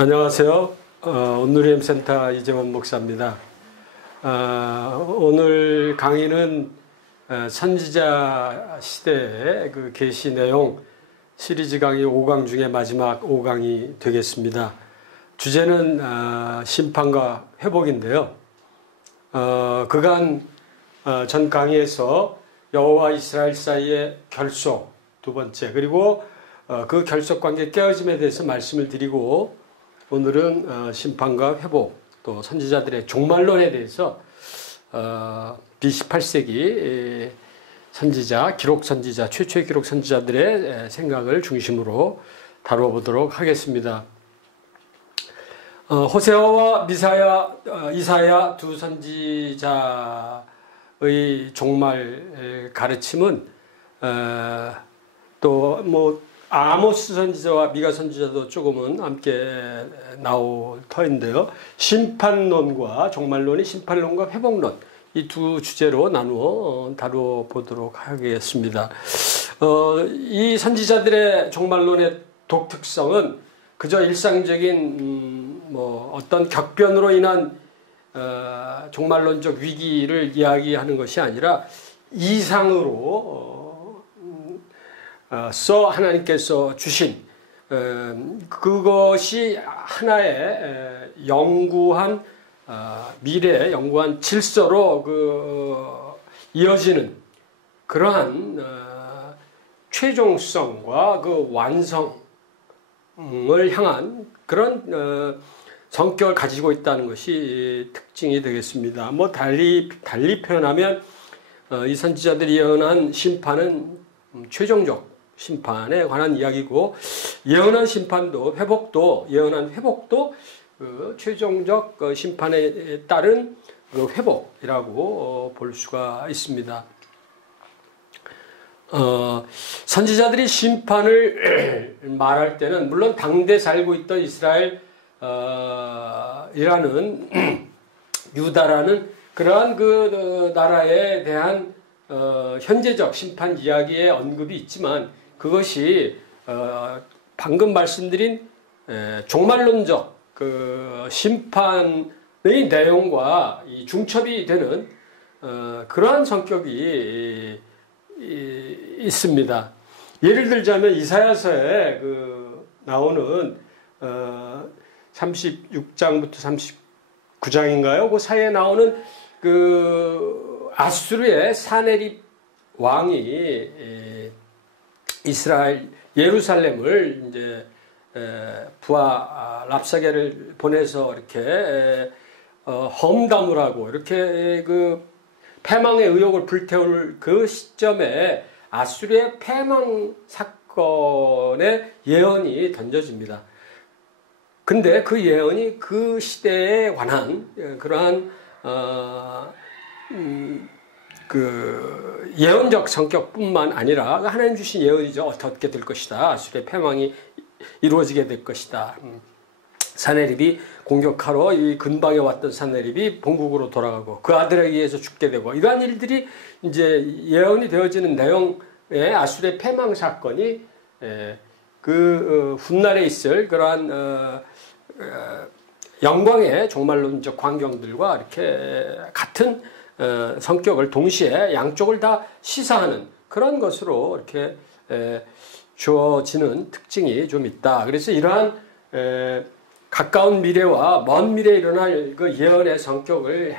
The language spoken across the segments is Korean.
안녕하세요. 온누리엠 센터 이재원 목사입니다. 오늘 강의는 선지자 시대의 그 계시 내용 시리즈 강의 5강 중에 마지막 5강이 되겠습니다. 주제는 심판과 회복인데요. 그간 전 강의에서 여호와 이스라엘 사이의 결속 두 번째, 그리고 그 결속 관계 깨어짐에 대해서 말씀을 드리고, 오늘은 심판과 회복, 또 선지자들의 종말론에 대해서 BC 8세기 선지자, 기록 선지자, 최초의 기록 선지자들의 생각을 중심으로 다뤄보도록 하겠습니다. 호세아와 이사야 두 선지자의 종말 가르침은 또 아모스 선지자와 미가 선지자도 조금은 함께 나올 터인데요. 심판론과 종말론이 심판론과 회복론, 이 두 주제로 나누어 다뤄보도록 하겠습니다. 이 선지자들의 종말론의 독특성은 그저 일상적인 어떤 격변으로 인한 종말론적 위기를 이야기하는 것이 아니라 이상으로 하나님께서 주신 그것이 하나의 영구한 미래의 영구한 질서로 이어지는 그러한 최종성과 그 완성을 향한 그런 성격을 가지고 있다는 것이 특징이 되겠습니다. 달리 표현하면 이 선지자들이 예언한 심판은 최종적 심판에 관한 이야기고, 예언한 심판도 예언한 회복도 그 최종적 심판에 따른 그 회복이라고 볼 수가 있습니다. 선지자들이 심판을 말할 때는 물론 당대 살고 있던 이스라엘 이라는 유다라는 그러한 그 나라에 대한 현재적 심판 이야기의 언급이 있지만, 그것이 방금 말씀드린 종말론적 그 심판의 내용과 중첩이 되는 그러한 성격이 있습니다. 예를 들자면 이사야서에 나오는 36장부터 39장인가요? 그 사이에 나오는 그 아수르의 사네립 왕이 이스라엘 예루살렘을 이제 부하 랍사게를 보내서 이렇게 험담을 이렇게 그 패망의 의혹을 불태울 그 시점에 아수르의 패망 사건의 예언이 던져집니다. 근데 그 예언이 그 시대에 관한 그러한 그 예언적 성격뿐만 아니라 하나님 주신 예언이죠. 어떻게 될 것이다. 아수르의 패망이 이루어지게 될 것이다. 사네립이 공격하러 이 근방에 왔던 사네립이 본국으로 돌아가고 그 아들에게 의해서 죽게 되고, 이러한 일들이 이제 예언이 되어지는 내용의 아수르의 패망 사건이 그 훗날에 있을 그러한 영광의 종말론적 광경들과 이렇게 같은 성격을 동시에 양쪽을 다 시사하는 그런 것으로 이렇게 주어지는 특징이 좀 있다. 그래서 이러한 가까운 미래와 먼 미래에 일어날 그 예언의 성격을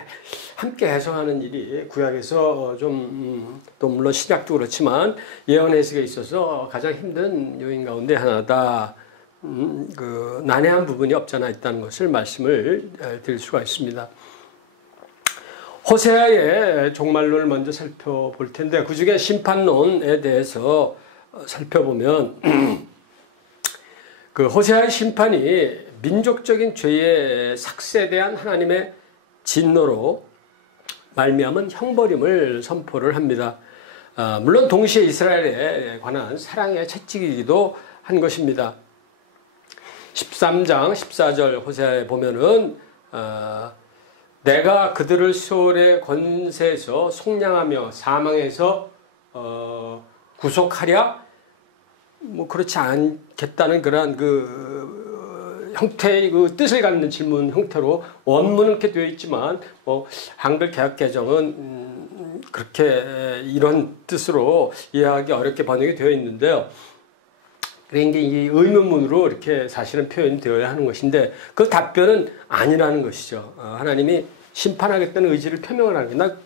함께 해석하는 일이 구약에서 또 물론 신약도 그렇지만 예언 해석에 있어서 가장 힘든 요인 가운데 하나다. 그 난해한 부분이 없잖아 있다는 것을 말씀을 드릴 수가 있습니다. 호세아의 종말론을 먼저 살펴볼 텐데, 그 중에 심판론에 대해서 살펴보면 그 호세아의 심판이 민족적인 죄의 삭스에 대한 하나님의 진노로 말미암은 형벌임을 선포를 합니다. 물론 동시에 이스라엘에 관한 사랑의 채찍이기도 한 것입니다. 13장 14절 호세아에 보면은 내가 그들을 수월의 권세에서 속량하며 사망에서 구속하랴? 그렇지 않겠다는 그러한 그 형태의 그 뜻을 갖는 질문 형태로 원문은 이렇게 되어 있지만 뭐 한글 개역 개정은 그렇게 이런 뜻으로 이해하기 어렵게 번역이 되어 있는데요. 그러니까 이 의문문으로 이렇게 사실은 표현이 되어야 하는 것인데 그 답변은 아니라는 것이죠. 하나님이 심판하겠다는 의지를 표명을 하는 거예요.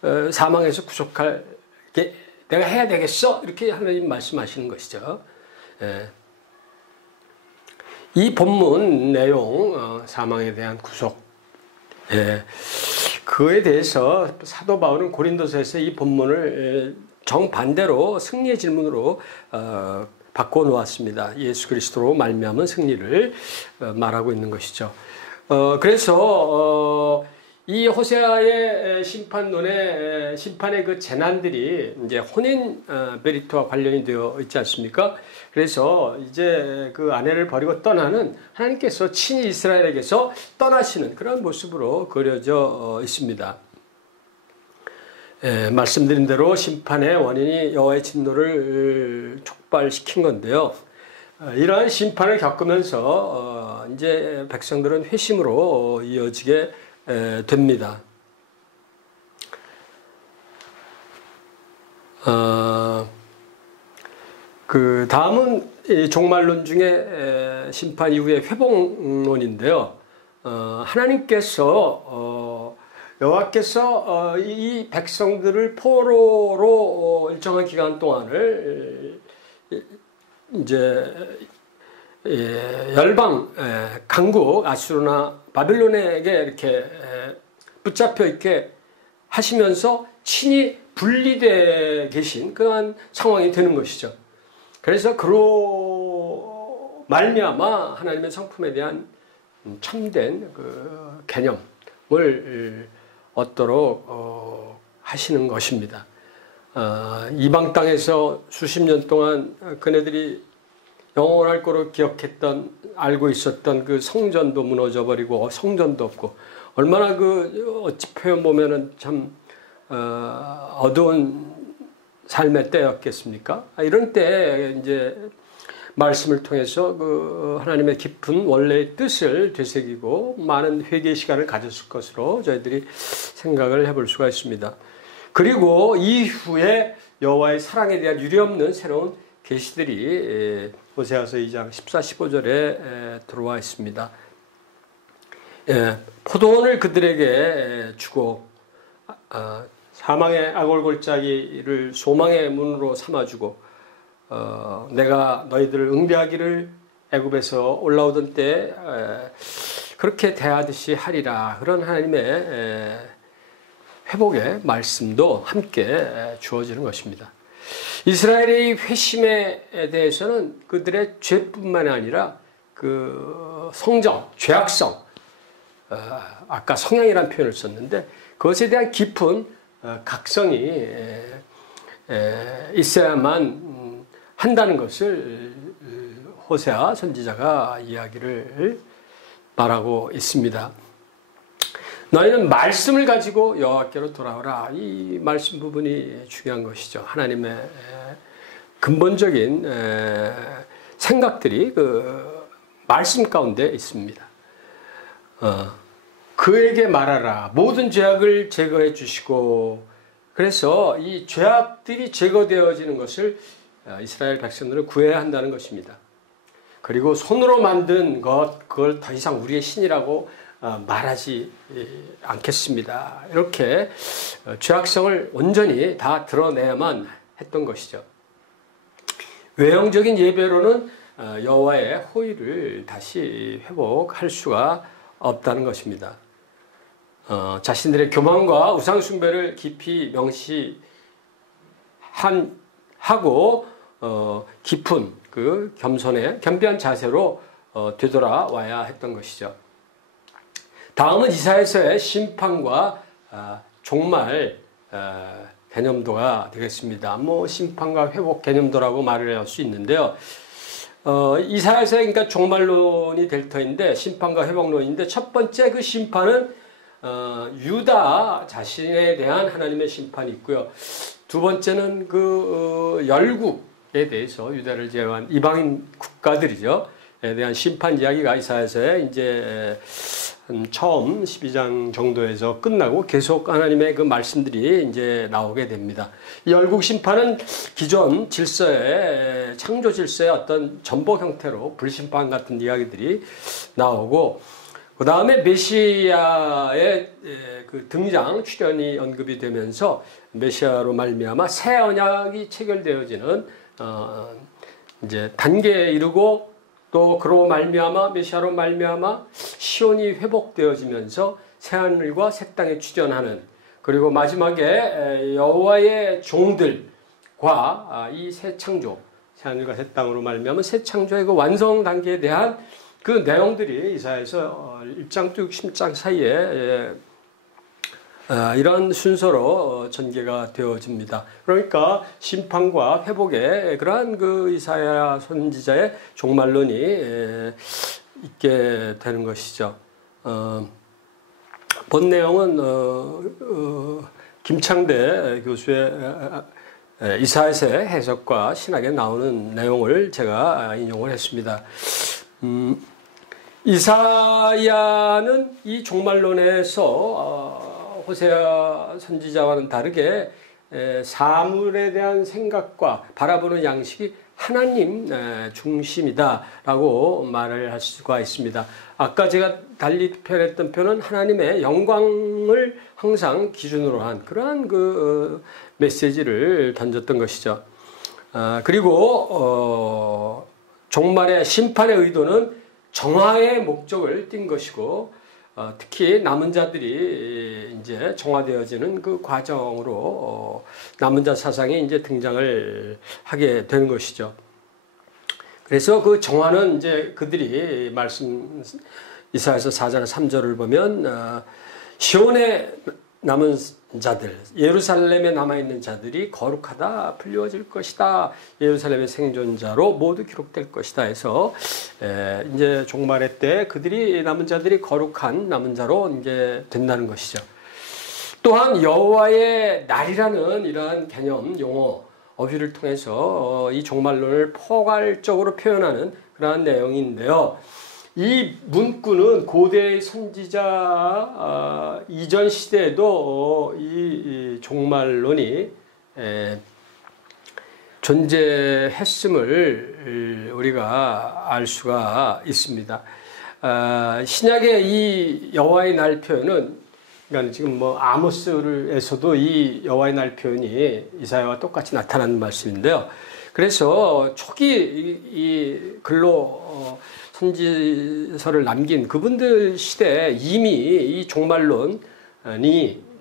나 사망에서 구속할 게 내가 해야 되겠어 이렇게 하나님 말씀하시는 것이죠. 예. 이 본문 내용 사망에 대한 구속, 예. 그에 대해서 사도 바울은 고린도서에서 이 본문을 정반대로 승리의 질문으로 바꿔놓았습니다. 예수 그리스도로 말미암은 승리를 말하고 있는 것이죠. 그래서 이 호세아의 심판론의 심판의 그 재난들이 이제 혼인 베리트와 관련이 되어 있지 않습니까? 그래서 이제 그 아내를 버리고 떠나는 하나님께서 친히 이스라엘에게서 떠나시는 그런 모습으로 그려져 있습니다. 말씀드린 대로 심판의 원인이 여호와의 진노를 촉발시킨 건데요. 이러한 심판을 겪으면서 이제 백성들은 회심으로 이어지게 됩니다. 그 다음은 종말론 중에 심판 이후의 회복론인데요. 하나님께서 여호와께서 이 백성들을 포로로 일정한 기간 동안을 이제 열방 강국 아수르나 바빌론에게 이렇게 붙잡혀 있게 하시면서 친히 분리되어 계신 그러한 상황이 되는 것이죠. 그래서 그로 말미암아 하나님의 성품에 대한 참된 그 개념을 얻도록 하시는 것입니다. 이방 땅에서 수십 년 동안 그네들이 영원할 거로 기억했던 알고 있었던 그 성전도 무너져 버리고 성전도 없고 얼마나 그 어찌 표현 보면은 참 어두운 삶의 때였겠습니까? 이런 때에 이제 말씀을 통해서 그 하나님의 깊은 원래의 뜻을 되새기고 많은 회개의 시간을 가졌을 것으로 저희들이 생각을 해볼 수가 있습니다. 그리고 이후에 여호와의 사랑에 대한 유례없는 새로운 계시들이 호세아서 2장 14, 15절에 들어와 있습니다. 포도원을 그들에게 주고 사망의 악골골짜기를 소망의 문으로 삼아주고 내가 너희들을 응대하기를 애굽에서 올라오던 때 그렇게 대하듯이 하리라. 그런 하나님의 회복의 말씀도 함께 주어지는 것입니다. 이스라엘의 회심에 대해서는 그들의 죄뿐만 아니라 그 성정, 죄악성, 아까 성향이라는 표현을 썼는데 그것에 대한 깊은 각성이 있어야만 한다는 것을 호세아 선지자가 이야기를 말하고 있습니다. 너희는 말씀을 가지고 여호와께로 돌아오라. 이 말씀 부분이 중요한 것이죠. 하나님의 근본적인 생각들이 그 말씀 가운데 있습니다. 그에게 말하라. 모든 죄악을 제거해 주시고 그래서 이 죄악들이 제거되어지는 것을 이스라엘 백성들은 구해야 한다는 것입니다. 그리고 손으로 만든 것 그걸 더 이상 우리의 신이라고 말하지 않겠습니다. 이렇게 죄악성을 온전히 다 드러내야만 했던 것이죠. 외형적인 예배로는 여호와의 호의를 다시 회복할 수가 없다는 것입니다. 자신들의 교만과 우상 숭배를 깊이 명시하고 깊은 그 겸손의 겸비한 자세로 되돌아와야 했던 것이죠. 다음은 이사야서의 심판과 종말 개념도가 되겠습니다. 뭐 심판과 회복 개념도라고 말을 할 수 있는데요. 이사야서에 그러니까 종말론이 될 터인데 심판과 회복론인데 첫 번째 그 심판은 유다 자신에 대한 하나님의 심판이 있고요. 두 번째는 그 열국에 대해서 유다를 제외한 이방인 국가들이죠. 대한 심판 이야기가 이사야서에 이제 처음 12장 정도에서 끝나고 계속 하나님의 그 말씀들이 이제 나오게 됩니다. 이 열국 심판은 기존 질서의 창조 질서의 어떤 전복 형태로 불심판 같은 이야기들이 나오고, 그 다음에 메시아의 그 등장 출현이 언급이 되면서 메시아로 말미암아 새 언약이 체결되어지는 이제 단계에 이르고, 또 그로 말미암아 메시아로 말미암아 시온이 회복되어지면서 새 하늘과 새 땅에 출현하는, 그리고 마지막에 여호와의 종들과 이 새 창조, 새 하늘과 새 땅으로 말미암아 새 창조의 그 완성 단계에 대한 그 내용들이 이사야서 1장 또 60장 사이에 이런 순서로 전개가 되어집니다. 그러니까 심판과 회복의 그러한 그 이사야 선지자의 종말론이 있게 되는 것이죠. 본 내용은 김창대 교수의 이사야서의 해석과 신학에 나오는 내용을 제가 인용을 했습니다. 이사야는 이 종말론에서 호세아 선지자와는 다르게 사물에 대한 생각과 바라보는 양식이 하나님 중심이다라고 말을 할 수가 있습니다. 아까 제가 달리 표현했던 표현은 하나님의 영광을 항상 기준으로 한 그러한 그 메시지를 던졌던 것이죠. 그리고 종말의 심판의 의도는 정화의 목적을 띈 것이고, 특히 남은 자들이 이제 정화되어지는 그 과정으로 남은 자 사상이 이제 등장을 하게 되는 것이죠. 그래서 그 정화는 이제 그들이 말씀 이사야서 4장 3절을 보면 시온에 남은 자들, 예루살렘에 남아있는 자들이 거룩하다 불리워질 것이다, 예루살렘의 생존자로 모두 기록될 것이다 해서 이제 종말의 때 그들이 남은 자들이 거룩한 남은 자로 이제 된다는 것이죠. 또한 여호와의 날이라는 이러한 개념, 용어, 어휘를 통해서 이 종말론을 포괄적으로 표현하는 그러한 내용인데요. 이 문구는 고대의 선지자 이전 시대에도 이 종말론이 존재했음을 우리가 알 수가 있습니다. 신약의 이 여호와의 날 표현은, 그러니까 지금 뭐 아모스에서도 이 여호와의 날 표현이 이사야와 똑같이 나타나는 말씀인데요. 그래서 초기 이 글로 선지서를 남긴 그분들 시대에 이미 이 종말론이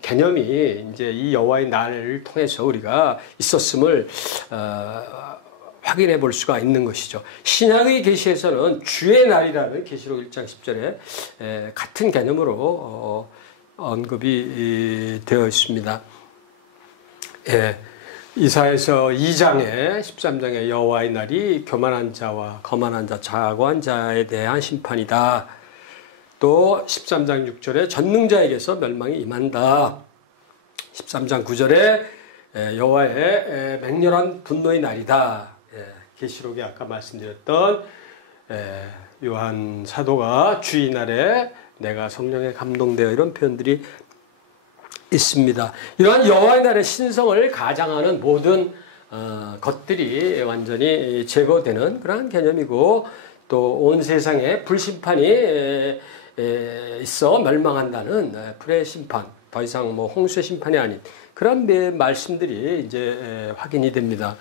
개념이 이제 이 여호와의 날을 통해서 우리가 있었음을 확인해 볼 수가 있는 것이죠. 신약의 계시에서는 주의 날이라는 계시록 1장 10절에 같은 개념으로 언급이 되어 있습니다. 예. 이사야서 2장에 13장에 여호와의 날이 교만한 자와 거만한 자, 자고한 자에 대한 심판이다. 또 13장 6절에 전능자에게서 멸망이 임한다. 13장 9절에 여호와의 맹렬한 분노의 날이다. 계시록에 아까 말씀드렸던 요한 사도가 주의 날에 내가 성령에 감동되어 이런 표현들이 있습니다. 이러한 여호와의 날의 신성을 가장하는 모든 것들이 완전히 제거되는 그러한 개념이고, 또 온 세상에 불심판이 있어 멸망한다는 불의 심판, 더 이상 뭐 홍수의 심판이 아닌 그런 말씀들이 이제 확인이 됩니다.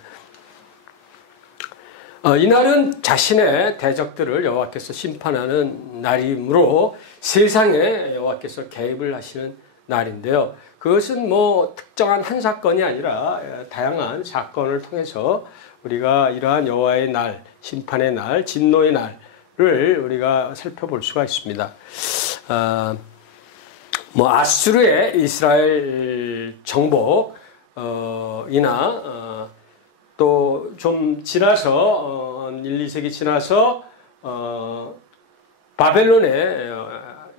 이날은 자신의 대적들을 여호와께서 심판하는 날이므로 세상에 여호와께서 개입을 하시는 날인데요. 그것은 뭐 특정한 한 사건이 아니라 다양한 사건을 통해서 우리가 이러한 여호와의 날, 심판의 날, 진노의 날을 우리가 살펴볼 수가 있습니다. 뭐 아수르의 이스라엘 정복이나 또 좀 지나서 1, 2세기 지나서 바벨론의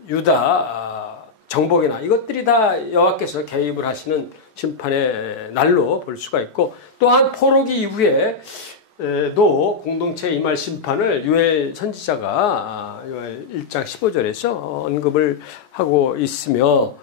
유다 정복이나 이것들이 다 여호와께서 개입을 하시는 심판의 날로 볼 수가 있고, 또한 포로기 이후에 도 공동체에 임할 심판을 요엘 선지자가 요엘 1장 15절에서 언급을 하고 있으며,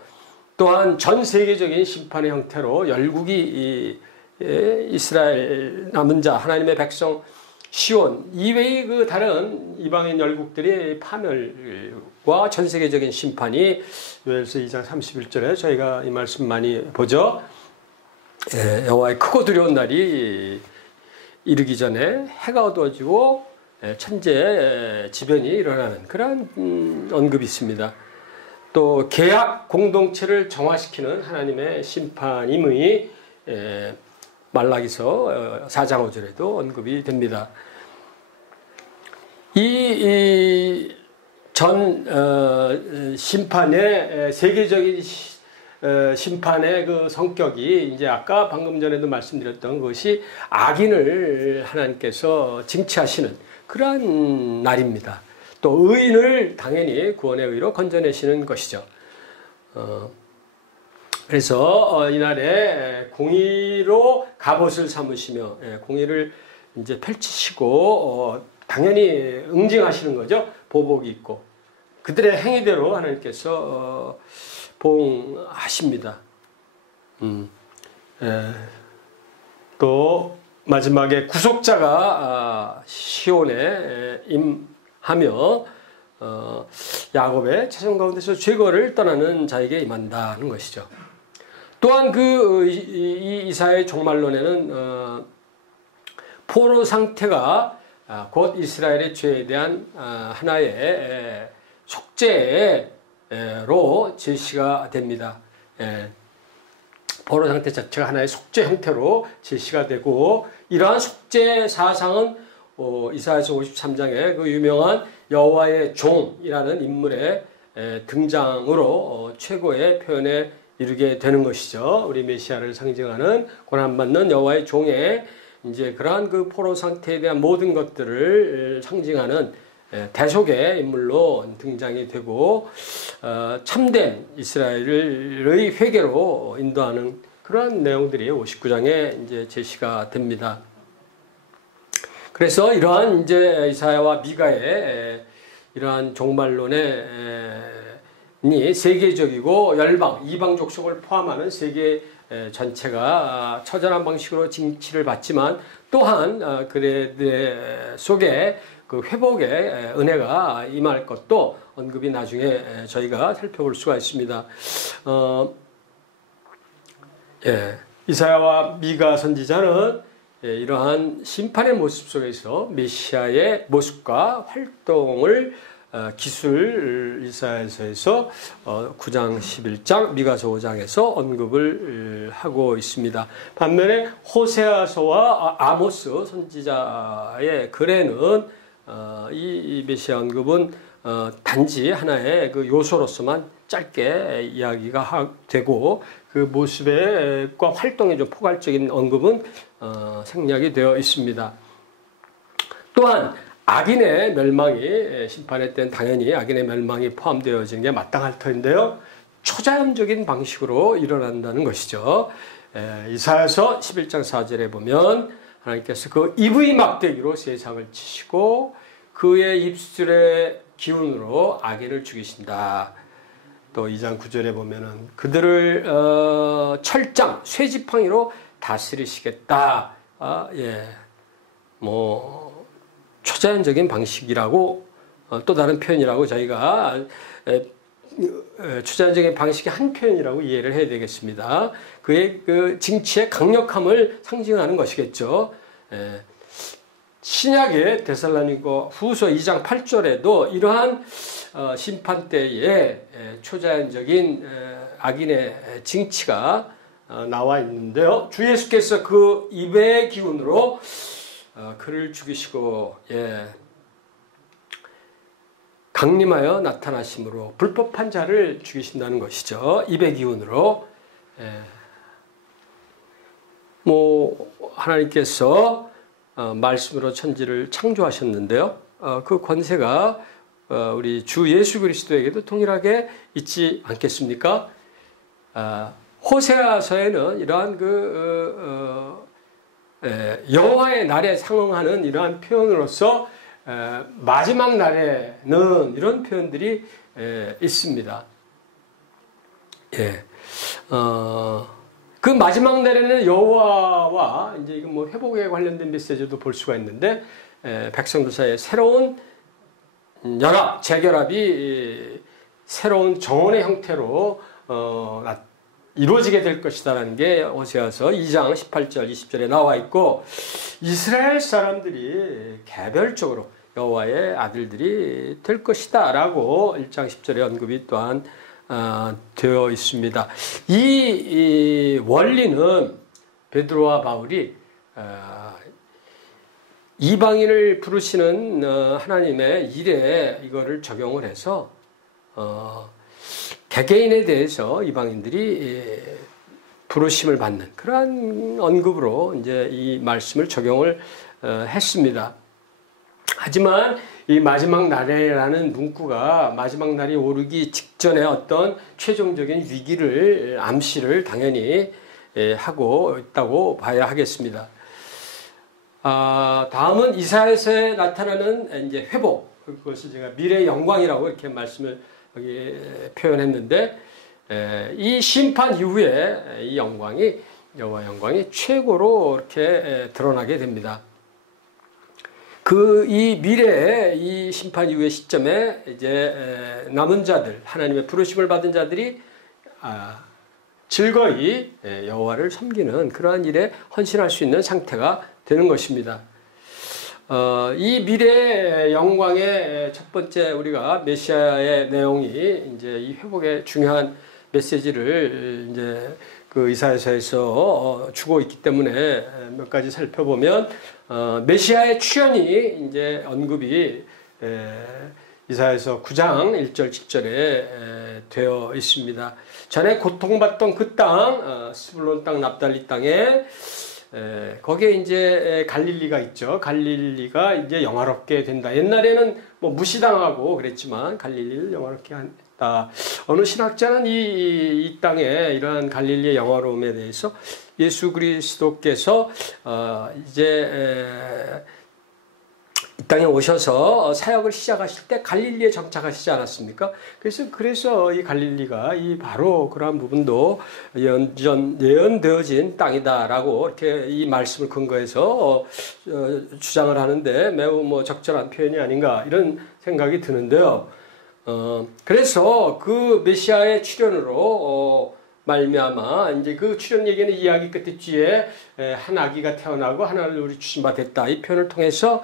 또한 전 세계적인 심판의 형태로 열국이 이스라엘 남은 자 하나님의 백성 시온 이외의 그 다른 이방인 열국들의 파멸과 전 세계적인 심판이 요엘서 2장 31절에 저희가 이 말씀 많이 보죠. 여호와의 크고 두려운 날이 이르기 전에 해가 어두워지고 천재 지변이 일어나는 그러한 언급이 있습니다. 또 계약 공동체를 정화시키는 하나님의 심판임의 말라기서 4장 5절에도 언급이 됩니다. 이 전 심판의 세계적인 심판의 그 성격이 이제 아까 방금 전에도 말씀드렸던 것이 악인을 하나님께서 징치하시는 그러한 날입니다. 또 의인을 당연히 구원의 의로 건져내시는 것이죠. 그래서 이날에 공의로 갑옷을 삼으시며 공의를 이제 펼치시고 당연히 응징하시는 거죠. 보복이 있고 그들의 행위대로 하나님께서 보응하십니다. 또 마지막에 구속자가 시온에 임하며 야곱의 자손 가운데서 죄거를 떠나는 자에게 임한다는 것이죠. 또한 그 이사야의 종말론에는 포로 상태가 곧 이스라엘의 죄에 대한 하나의 속죄로 제시가 됩니다. 포로 상태 자체가 하나의 속죄 형태로 제시가 되고, 이러한 속죄 사상은 이사야서 53장의 그 유명한 여호와의 종이라는 인물의 등장으로 최고의 표현에 이르게 되는 것이죠. 우리 메시아를 상징하는 고난받는 여호와의 종의 이제 그러한 그 포로 상태에 대한 모든 것들을 상징하는 대속의 인물로 등장이 되고, 참된 이스라엘의 회개로 인도하는 그러한 내용들이 59장에 이제 제시가 됩니다. 그래서 이러한 이제 이사야와 미가의 이러한 종말론의 세계적이고 열방, 이방 족속을 포함하는 세계 전체가 처절한 방식으로 징치를 받지만, 또한 그들의 속에 그 회복의 은혜가 임할 것도 언급이 나중에 저희가 살펴볼 수가 있습니다. 이사야와 미가 선지자는 이러한 심판의 모습 속에서 메시아의 모습과 활동을 기술 이사야서에서 9장 11장 미가서 5장에서 언급을 하고 있습니다. 반면에 호세아서와 아모스 선지자의 글에는 이 메시아 언급은 단지 하나의 그 요소로서만 짧게 이야기가 되고, 그 모습과 활동의 좀 포괄적인 언급은 생략이 되어 있습니다. 또한 악인의 멸망이 심판의 때는 당연히 악인의 멸망이 포함되어지는 게 마땅할 터인데요, 초자연적인 방식으로 일어난다는 것이죠. 이사야서 11장 4절에 보면 하나님께서 그 입의 막대기로 세상을 치시고 그의 입술의 기운으로 악인을 죽이신다. 또 2장 9절에 보면은 그들을 철장, 쇠지팡이로 다스리시겠다. 초자연적인 방식이라고 또 다른 표현이라고 저희가 초자연적인 방식의 한 표현이라고 이해를 해야 되겠습니다. 그의 그 징치의 강력함을 상징하는 것이겠죠. 신약의 데살로니가 후서 2장 8절에도 이러한 심판 때에 초자연적인 악인의 징치가 나와 있는데요. 주 예수께서 그 입의 기운으로 그를 죽이시고 강림하여 나타나심으로 불법한 자를 죽이신다는 것이죠. 입의 기운으로. 하나님께서 말씀으로 천지를 창조하셨는데요. 그 권세가 우리 주 예수 그리스도에게도 동일하게 있지 않겠습니까? 호세아서에는 이러한 여호와의 날에 상응하는 이러한 표현으로서 마지막 날에는 이런 표현들이 있습니다. 예. 그 마지막 날에는 여호와와 이제 이거 뭐 회복에 관련된 메시지도 볼 수가 있는데 백성들 사이에 새로운 연합, 재결합이 새로운 정원의 형태로 이루어지게 될 것이다라는 게 호세아서 2장 18절, 20절에 나와 있고 이스라엘 사람들이 개별적으로 여호와의 아들들이 될 것이다라고 1장 10절에 언급이 또한 되어 있습니다. 이 원리는 베드로와 바울이 이방인을 부르시는 하나님의 일에 이거를 적용을 해서 개개인에 대해서 이방인들이 부르심을 받는 그러한 언급으로 이제 이 말씀을 적용을 했습니다. 하지만 이 마지막 날에라는 문구가 마지막 날이 오르기 직전에 어떤 최종적인 위기를 암시를 당연히 하고 있다고 봐야 하겠습니다. 다음은 이사야서에 나타나는 이제 회복, 그것을 제가 미래의 영광이라고 이렇게 말씀을 여기 표현했는데 이 심판 이후에 이 영광이 여호와 영광이 최고로 이렇게 드러나게 됩니다. 이 미래의 이 심판 이후의 시점에 이제 남은 자들, 하나님의 부르심을 받은 자들이 즐거이 여호와를 섬기는 그러한 일에 헌신할 수 있는 상태가 되는 것입니다. 이 미래의 영광의 첫 번째 우리가 메시아의 내용이 이제 이 회복의 중요한 메시지를 이제 그 이사야서에서 주고 있기 때문에 몇 가지 살펴보면 메시아의 출현이 이제 언급이 이사야서 9장 1절 10절에 되어 있습니다. 전에 고통받던 그 땅, 스불론 땅, 납달리 땅에 거기에 이제 갈릴리가 있죠. 갈릴리가 이제 영화롭게 된다. 옛날에는 뭐 무시당하고 그랬지만 갈릴리를 영화롭게 한다. 어느 신학자는 이 땅에 이러한 갈릴리의 영화로움에 대해서 예수 그리스도께서 이제 이 땅에 오셔서 사역을 시작하실 때 갈릴리에 정착하시지 않았습니까? 그래서 이 갈릴리가 이 바로 그러한 부분도 예언되어진 땅이다라고 이렇게 이 말씀을 근거해서 주장을 하는데 매우 뭐 적절한 표현이 아닌가 이런 생각이 드는데요. 그래서 그 메시아의 출현으로 말미암아 이제 그 출현 얘기는 이야기 끝에 뒤에 한 아기가 태어나고 하나를 우리 주신 바 됐다 이 표현을 통해서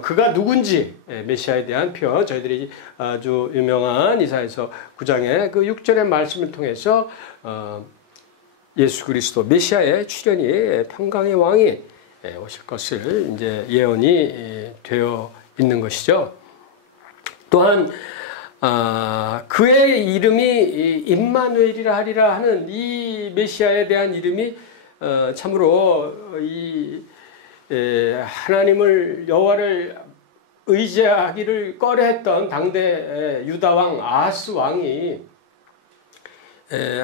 그가 누군지 메시아에 대한 표현 저희들이 아주 유명한 이사야서 9장의 그 6절의 말씀을 통해서 예수 그리스도 메시아의 출현이 평강의 왕이 오실 것을 이제 예언이 되어 있는 것이죠. 또한 그의 이름이 임마누엘이라 하리라 하는 이 메시아에 대한 이름이 참으로 이 하나님을 여호와를 의지하기를 꺼려했던 당대 유다 왕 아하스 왕이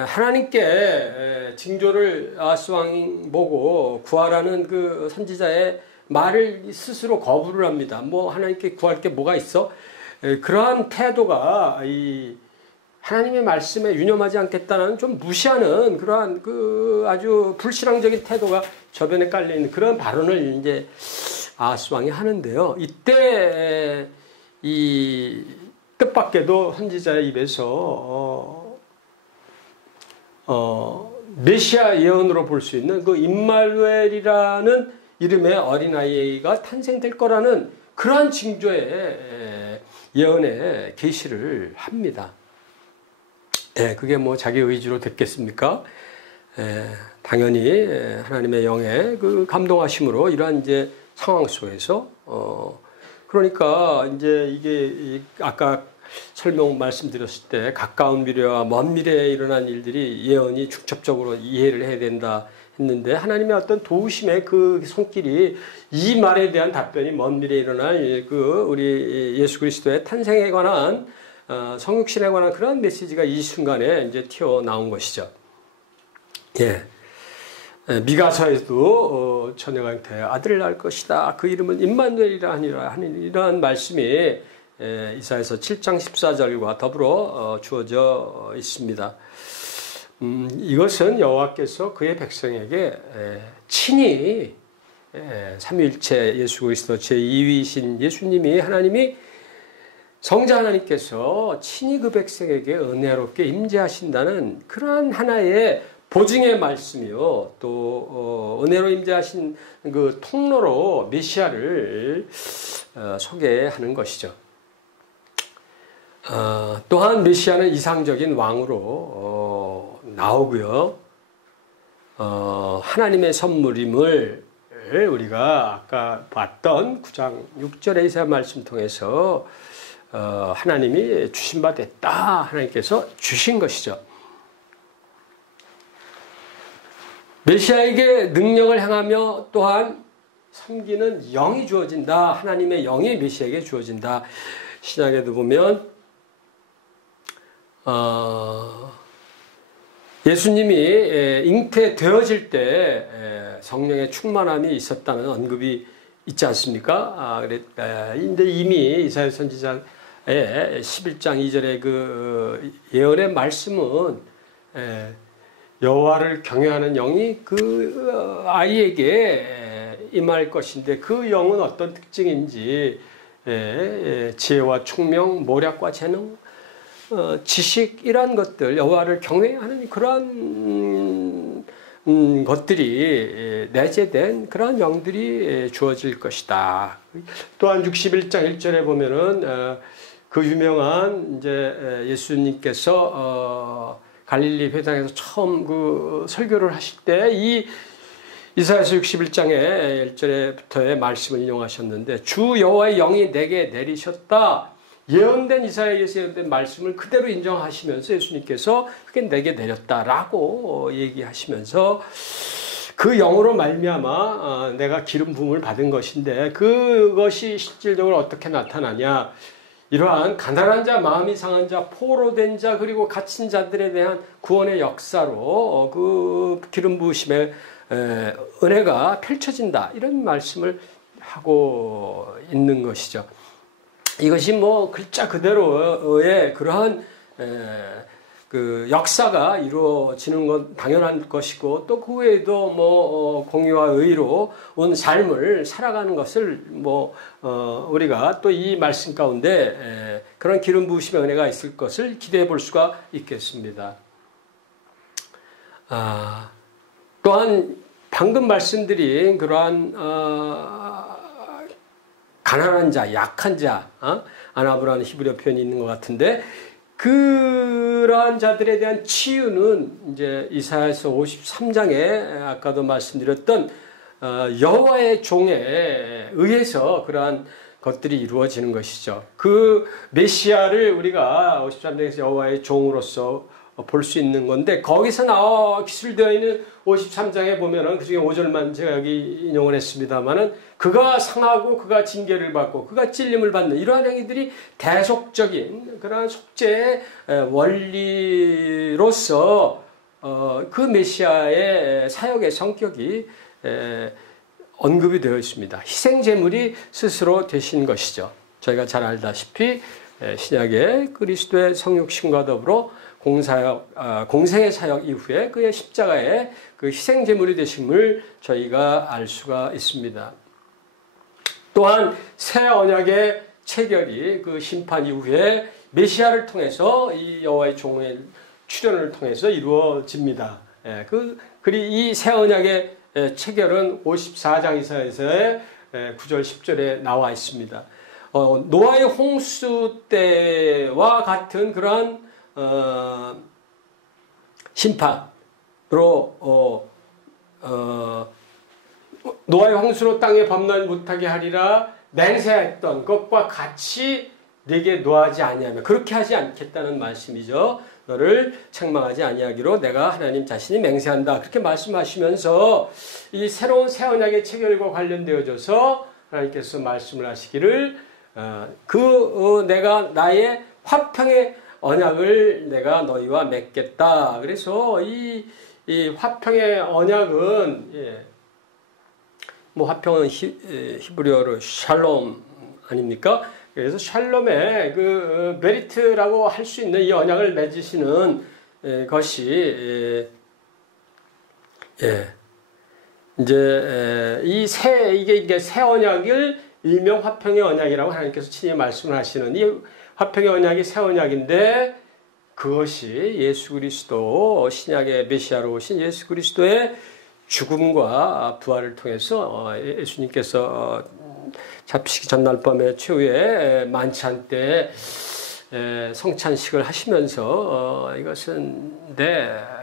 하나님께 징조를 아하스 왕이 보고 구하라는 그 선지자의 말을 스스로 거부를 합니다. 뭐 하나님께 구할 게 뭐가 있어? 그러한 태도가 이 하나님의 말씀에 유념하지 않겠다는 좀 무시하는 그러한 그 아주 불신앙적인 태도가 저변에 깔려 있는 그런 발언을 이제 아하스 왕이 하는데요. 이때 이 뜻밖에도 선지자의 입에서 메시아 예언으로 볼 수 있는 그 임마누엘이라는 이름의 어린아이가 탄생될 거라는 그러한 징조의 예언의 계시를 합니다. 그게 뭐 자기 의지로 됐겠습니까? 당연히 하나님의 영의 그 감동하심으로 이러한 이제 상황 속에서 그러니까 이제 이게 아까 설명 말씀드렸을 때 가까운 미래와 먼 미래에 일어난 일들이 예언이 중첩적으로 이해를 해야 된다 했는데 하나님의 어떤 도우심의 그 손길이 이 말에 대한 답변이 먼 미래에 일어날 그 우리 예수 그리스도의 탄생에 관한 성육신에 관한 그런 메시지가 이 순간에 이제 튀어나온 것이죠. 미가서에도 처녀가 잉태하여 아들을 낳을 것이다. 그 이름은 임마누엘이라 하는 이러한 말씀이 이사야서 7장 14절과 더불어 주어져 있습니다. 이것은 여호와께서 그의 백성에게 친히 삼위일체 예수 그리스도 제2위이신 예수님이 하나님이 성자 하나님께서 친히 그 백성에게 은혜롭게 임재하신다는 그러한 하나의 보증의 말씀이요. 또 은혜로 임재하신 그 통로로 메시아를 소개하는 것이죠. 또한 메시아는 이상적인 왕으로 나오고요. 하나님의 선물임을 우리가 아까 봤던 9장 6절의 이사야 말씀 통해서 하나님이 주신 바 됐다. 하나님께서 주신 것이죠. 메시아에게 능력을 행하며 또한 섬기는 영이 주어진다. 하나님의 영이 메시아에게 주어진다. 신약에도 보면 예수님이 잉태되어질 때 성령의 충만함이 있었다는 언급이 있지 않습니까? 근데 이미 이사야 선지자의 11장 2절의 그 예언의 말씀은 여호와를 경외하는 영이 그 아이에게 임할 것인데 그 영은 어떤 특징인지 지혜와 총명, 모략과 재능, 지식 이러한 것들, 여호와를 경외하는 그러한 것들이 내재된 그러한 영들이 주어질 것이다. 또한 61장 1절에 보면은 그 유명한 이제 예수님께서 갈릴리 회당에서 처음 그 설교를 하실 때 이 이사야서 61장의 1절부터의 말씀을 인용하셨는데 주 여호와의 영이 내게 내리셨다. 예언된 이사야에서 예언된 말씀을 그대로 인정하시면서 예수님께서 그게 내게 내렸다라고 얘기하시면서 그 영으로 말미암아 내가 기름 부음을 받은 것인데 그것이 실질적으로 어떻게 나타나냐? 이러한 가난한 자, 마음이 상한 자, 포로된 자, 그리고 갇힌 자들에 대한 구원의 역사로 그 기름 부으심의 은혜가 펼쳐진다. 이런 말씀을 하고 있는 것이죠. 이것이 뭐 글자 그대로의 그러한 그 역사가 이루어지는 건 당연한 것이고 또 그 외에도 뭐 공의와 의로 온 삶을 살아가는 것을 뭐 우리가 또 이 말씀 가운데 그런 기름 부으심의 은혜가 있을 것을 기대해 볼 수가 있겠습니다. 또한 방금 말씀드린 그러한 가난한 자, 약한 자, 아나브라는 히브리어 표현이 있는 것 같은데 그러한 자들에 대한 치유는 이제 이사야서 53장에 아까도 말씀드렸던 여호와의 종에 의해서 그러한 것들이 이루어지는 것이죠. 그 메시아를 우리가 53장에서 여호와의 종으로서 볼 수 있는 건데 거기서 나와 기술되어 있는 53장에 보면은 그중에 5절만 제가 여기 인용을 했습니다만은 그가 상하고 그가 징계를 받고 그가 찔림을 받는 이러한 행위들이 대속적인 그러한 속죄의 원리로서 그 메시아의 사역의 성격이 언급이 되어 있습니다. 희생제물이 스스로 되신 것이죠. 저희가 잘 알다시피 신약의 그리스도의 성육신과 더불어 공생의 사역 이후에 그의 십자가의 그 희생제물이 되심을 저희가 알 수가 있습니다. 또한 새 언약의 체결이 그 심판 이후에 메시아를 통해서 이 여호와의 종의 출현을 통해서 이루어집니다. 이 새 언약의 체결은 54장 이사야서의 9절 10절에 나와 있습니다. 노아의 홍수 때와 같은 그러한 심판으로 노아의 홍수로 땅에 범람 못하게 하리라 맹세했던 것과 같이 네게 노하지 아니하며 그렇게 하지 않겠다는 말씀이죠. 너를 책망하지 아니하기로 내가 하나님 자신이 맹세한다. 그렇게 말씀하시면서 이 새로운 새 언약의 체결과 관련되어져서 하나님께서 말씀을 하시기를 내가 나의 화평의 언약을 내가 너희와 맺겠다. 그래서 이 이 화평의 언약은 뭐 화평은 히브리어로 샬롬 아닙니까? 그래서 샬롬의 그 메리트라고 할 수 있는 이 언약을 맺으시는 것이 이제 이게 새 언약을 일명 화평의 언약이라고 하나님께서 친히 말씀을 하시는 이 화평의 언약이 새 언약인데 그것이 예수 그리스도 신약의 메시아로 오신 예수 그리스도의 죽음과 부활을 통해서 예수님께서 잡히시기 전날 밤에 최후의 만찬 때 성찬식을 하시면서 이것은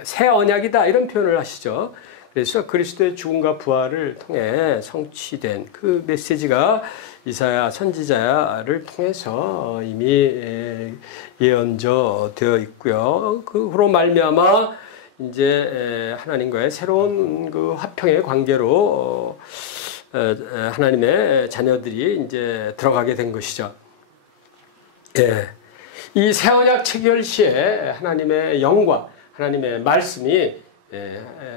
새 언약이다 이런 표현을 하시죠. 그래서 그리스도의 죽음과 부활을 통해 성취된 그 메시지가 이사야 선지자를 통해서 이미 예언져 되어 있고요. 그로 말미암아 이제 하나님과의 새로운 그 화평의 관계로 하나님의 자녀들이 이제 들어가게 된 것이죠. 이 새 언약 체결 시에 하나님의 영과 하나님의 말씀이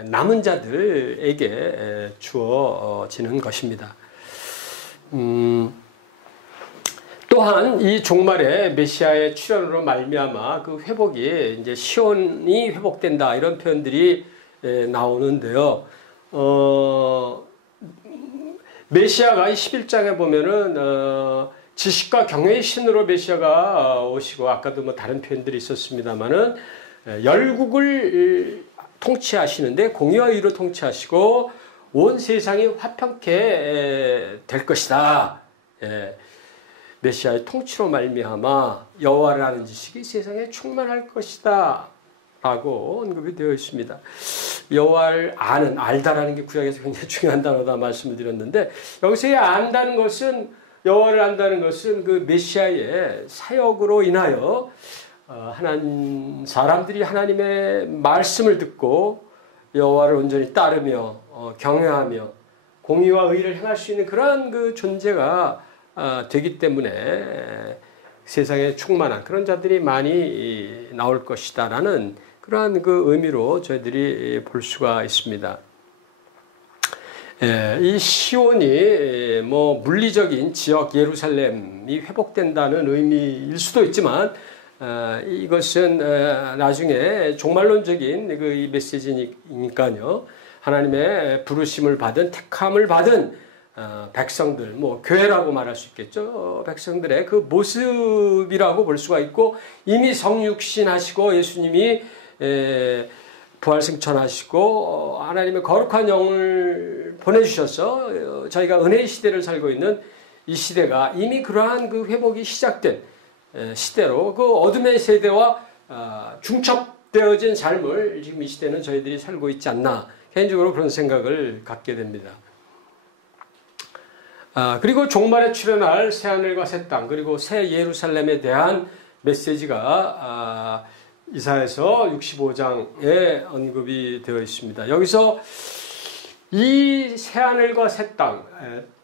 남은 자들에게 주어지는 것입니다. 또한 이 종말에 메시아의 출현으로 말미암아 그 회복이 이제 시온이 회복된다 이런 표현들이 나오는데요. 메시아가 11장에 보면은 지식과 경외의 신으로 메시아가 오시고 아까도 뭐 다른 표현들이 있었습니다만은 열국을 통치하시는데 공의와 의로 통치하시고 온 세상이 화평케 될 것이다. 메시아의 통치로 말미암아 여호와를 아는 지식이 세상에 충만할 것이다 라고 언급이 되어 있습니다. 여호와를 알다라는 게 구약에서 굉장히 중요한 단어다 말씀을 드렸는데 여기서 안다는 것은 여호와를 안다는 것은 그 메시아의 사역으로 인하여 사람들이 하나님의 말씀을 듣고 여호와를 온전히 따르며 경외하며 공의와 의를 행할 수 있는 그러한 그 존재가 되기 때문에 세상에 충만한 그런 자들이 많이 나올 것이다라는 그러한 그 의미로 저희들이 볼 수가 있습니다. 이 시온이 뭐 물리적인 지역 예루살렘이 회복된다는 의미일 수도 있지만 이것은 나중에 종말론적인 그 메시지니까요. 하나님의 부르심을 받은 택함을 받은 백성들, 뭐 교회라고 말할 수 있겠죠. 백성들의 그 모습이라고 볼 수가 있고 이미 성육신하시고 예수님이 부활승천하시고 하나님의 거룩한 영을 보내주셔서 저희가 은혜의 시대를 살고 있는 이 시대가 이미 그러한 그 회복이 시작된 시대로 그 어둠의 세대와 중첩되어진 삶을 지금 이 시대는 저희들이 살고 있지 않나 개인적으로 그런 생각을 갖게 됩니다. 그리고 종말에 출현할 새하늘과 새 땅 그리고 새 예루살렘에 대한 메시지가 이사야서 65장에 언급이 되어 있습니다. 여기서 이 새하늘과 새 땅,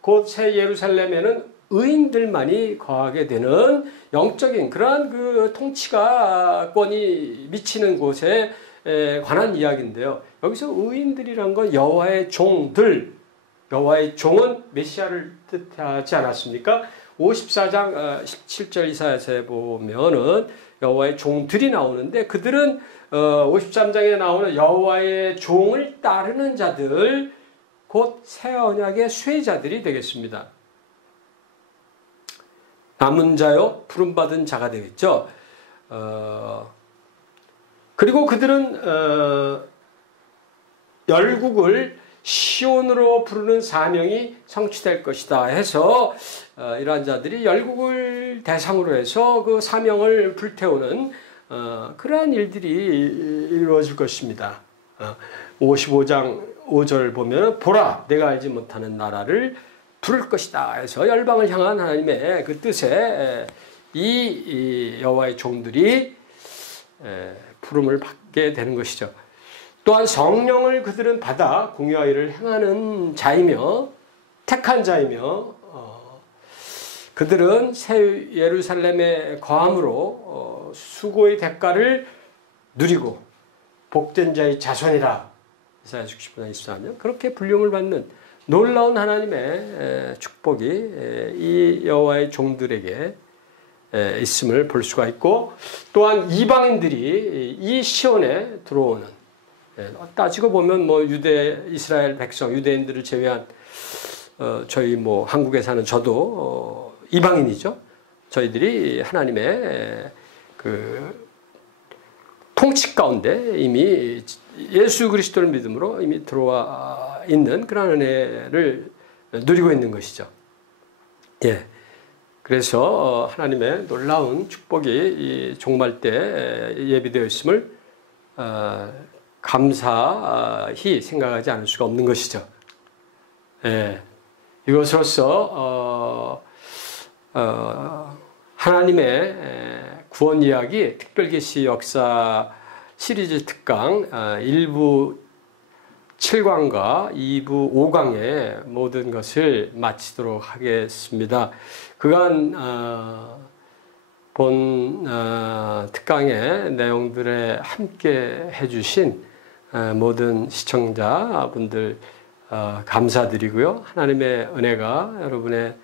곧 새 예루살렘에는 의인들만이 거하게 되는 영적인 그러한 그 통치가권이 미치는 곳에 관한 이야기인데요. 여기서 의인들이란 건 여호와의 종들, 여호와의 종은 메시아를 뜻하지 않았습니까? 54장 17절 이사야서에 보면은 여호와의 종들이 나오는데 그들은 53장에 나오는 여호와의 종을 따르는 자들 곧 새 언약의 수혜자들이 되겠습니다. 남은 자요 부름받은 자가 되겠죠. 그리고 그들은 열국을 시온으로 부르는 사명이 성취될 것이다 해서 이러한 자들이 열국을 대상으로 해서 그 사명을 불태우는 그러한 일들이 이루어질 것입니다. 55장 5절 보면 보라 내가 알지 못하는 나라를 부를 것이다 해서 열방을 향한 하나님의 그 뜻에 이 여호와의 종들이 부름을 받게 되는 것이죠. 또한 성령을 그들은 받아 공의와 의를 행하는 자이며 택한 자이며 그들은 새 예루살렘에 거함으로 수고의 대가를 누리고 복된 자의 자손이라 이사야 60장 24절 그렇게 불림을 받는 놀라운 하나님의 축복이 이 여호와의 종들에게 있음을 볼 수가 있고, 또한 이방인들이 이 시온에 들어오는, 따지고 보면 뭐 이스라엘 백성 유대인들을 제외한 저희 뭐 한국에 사는 저도 이방인이죠. 저희들이 하나님의 그 통치 가운데 이미 예수 그리스도를 믿음으로 이미 들어와 있는 그런 은혜를 누리고 있는 것이죠. 예. 그래서 하나님의 놀라운 축복이 이 종말 때 예비되어 있음을 감사히 생각하지 않을 수가 없는 것이죠. 예. 이것으로서 하나님의 구원 이야기 특별계시 역사 시리즈 특강 1부 7강과 2부 5강의 모든 것을 마치도록 하겠습니다. 그간 본 특강의 내용들에 함께 해주신 모든 시청자분들 감사드리고요. 하나님의 은혜가 여러분의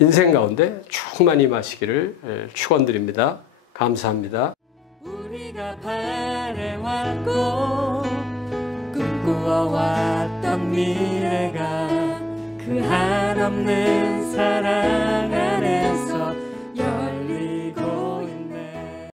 인생 가운데 충만히 임하시기를 축원드립니다. 감사합니다. 우리가 바래왔고 꿈꾸어왔던 미래가 그 한없는 사랑